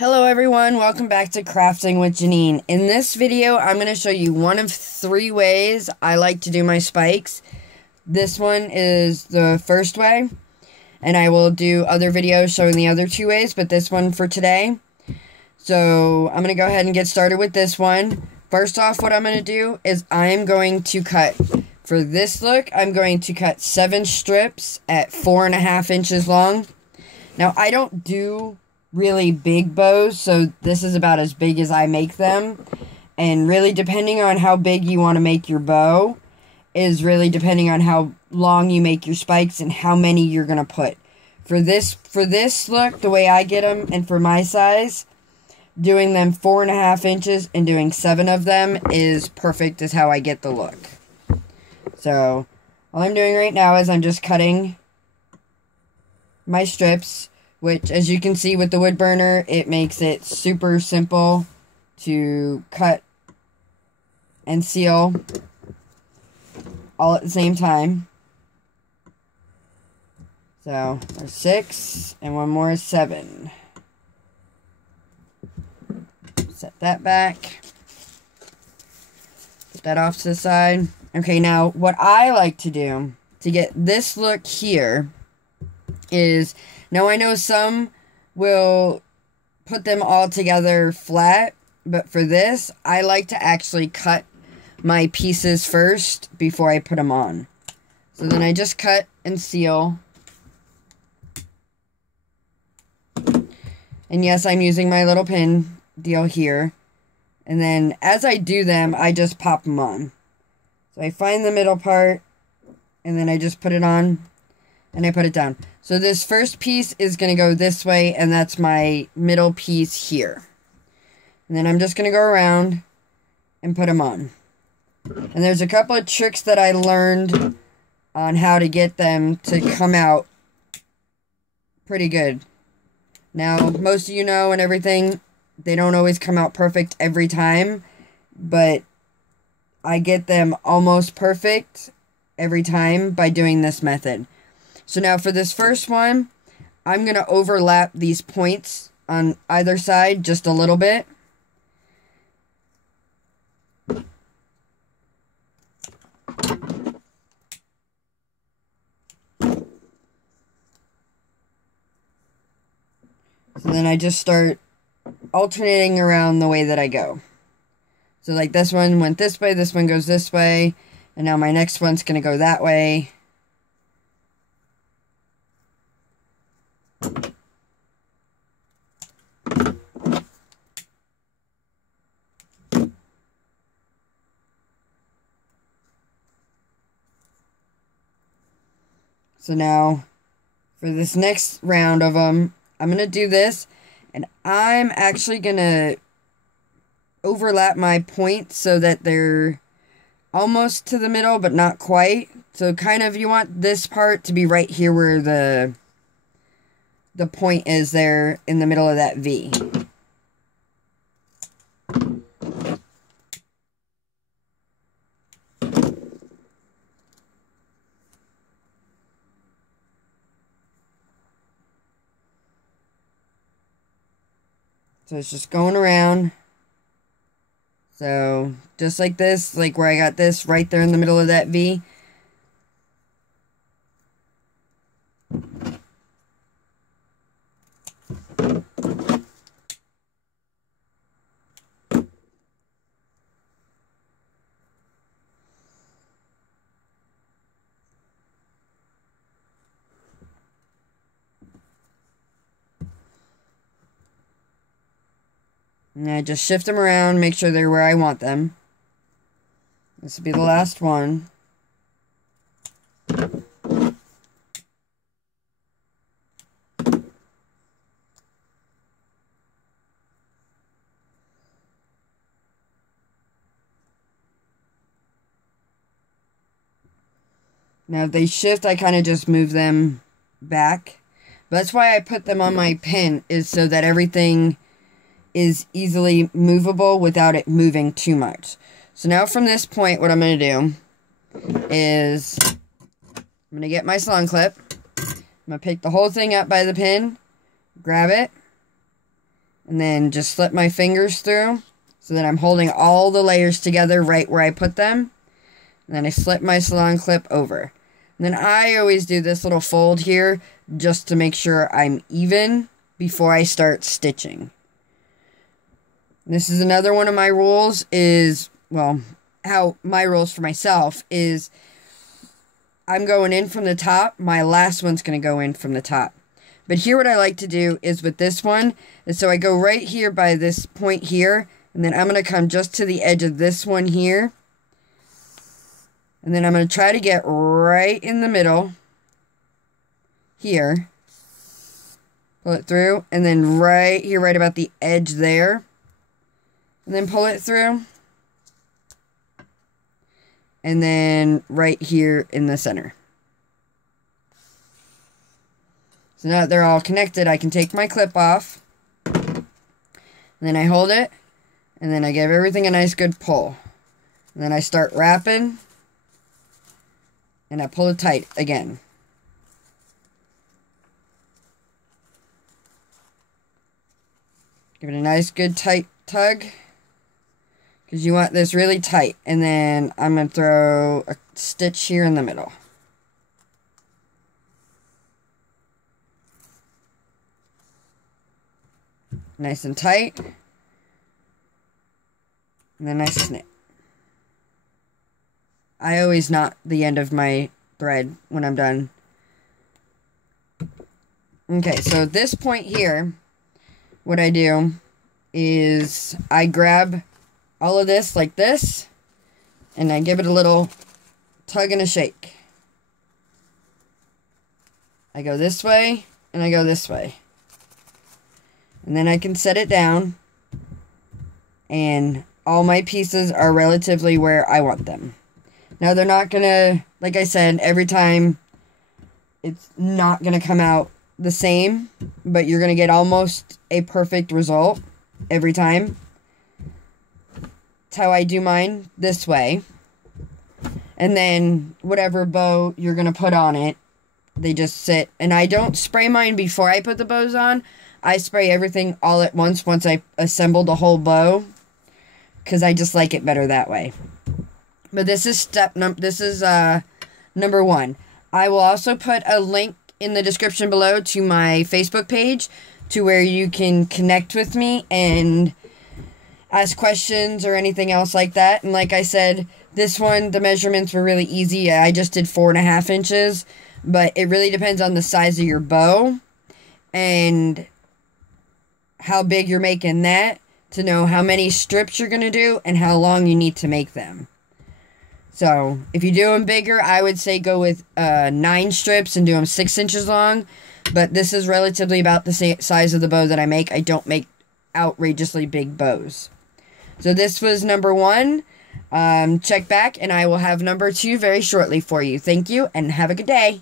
Hello everyone, welcome back to Crafting with Jeanine. In this video, I'm going to show you one of 3 ways I like to do my spikes. This one is the first way, and I will do other videos showing the other 2 ways, but this one for today. So, I'm going to go ahead and get started with this one. First off, what I'm going to do is I'm going to cut, for this look, I'm going to cut 7 strips at 4.5 inches long. Now, I don't do really big bows, so this is about as big as I make them, and really depending on how big you want to make your bow is really depending on how long you make your spikes and how many you're going to put. For this look, the way I get them, and for my size, doing them 4.5 inches and doing 7 of them is perfect, is how I get the look. So, all I'm doing right now is I'm just cutting my strips, which, as you can see with the wood burner, it makes it super simple to cut and seal all at the same time. So, there's 6, and one more is 7. Set that back. Put that off to the side. Okay, now, what I like to do to get this look here is, now I know some will put them all together flat, but for this, I like to actually cut my pieces first before I put them on. So then I just cut and seal. And yes, I'm using my little pin deal here. And then as I do them, I just pop them on. So I find the middle part, and then I just put it on, and I put it down. So this first piece is going to go this way, and that's my middle piece here. And then I'm just going to go around and put them on. And there's a couple of tricks that I learned on how to get them to come out pretty good. Now, most of you know and everything, they don't always come out perfect every time, but I get them almost perfect every time by doing this method. So now for this first one, I'm going to overlap these points on either side just a little bit. So then I just start alternating around the way that I go. So like this one went this way, this one goes this way, and now my next one's going to go that way. So now, for this next round of them, I'm going to do this, and I'm actually going to overlap my points so that they're almost to the middle, but not quite. So kind of, you want this part to be right here where the point is there in the middle of that V. So it's just going around. So just like this, like where I got this right there in the middle of that V. And I just shift them around, make sure they're where I want them. This will be the last one. Now if they shift, I kind of just move them back. But that's why I put them on my pin, is so that everything is easily movable without it moving too much. So now from this point, what I'm going to do is I'm going to get my salon clip. I'm going to pick the whole thing up by the pin, grab it, and then just slip my fingers through so that I'm holding all the layers together right where I put them. And then I slip my salon clip over. And then I always do this little fold here just to make sure I'm even before I start stitching. This is another one of my rules is, well, how my rules for myself is I'm going in from the top. My last one's going to go in from the top. But here what I like to do is with this one is so I go right here by this point here. And then I'm going to come just to the edge of this one here. And then I'm going to try to get right in the middle here. Pull it through. And then right here, right about the edge there. And then pull it through. And then right here in the center. So now that they're all connected, I can take my clip off. And then I hold it. And then I give everything a nice good pull. And then I start wrapping. And I pull it tight again. Give it a nice good tight tug. Because you want this really tight. And then I'm going to throw a stitch here in the middle. Nice and tight. And then I snip. I always knot the end of my thread when I'm done. Okay, so at this point here, what I do is I grab all of this like this, and I give it a little tug and a shake. I go this way, and I go this way. And then I can set it down, and all my pieces are relatively where I want them. Now, they're not going to, like I said, every time it's not going to come out the same, but you're going to get almost a perfect result every time. That's how I do mine, this way. And then whatever bow you're going to put on it, they just sit. And I don't spray mine before I put the bows on. I spray everything all at once I assemble the whole bow, because I just like it better that way. But this is number one. I will also put a link in the description below to my Facebook page to where you can connect with me and ask questions or anything else like that. And like I said, this one, the measurements were really easy. I just did 4.5 inches, but it really depends on the size of your bow and how big you're making that to know how many strips you're going to do and how long you need to make them. So, if you do them bigger, I would say go with 9 strips and do them 6 inches long. But this is relatively about the size of the bow that I make. I don't make outrageously big bows. So, this was number 1. Check back, and I will have number 2 very shortly for you. Thank you, and have a good day.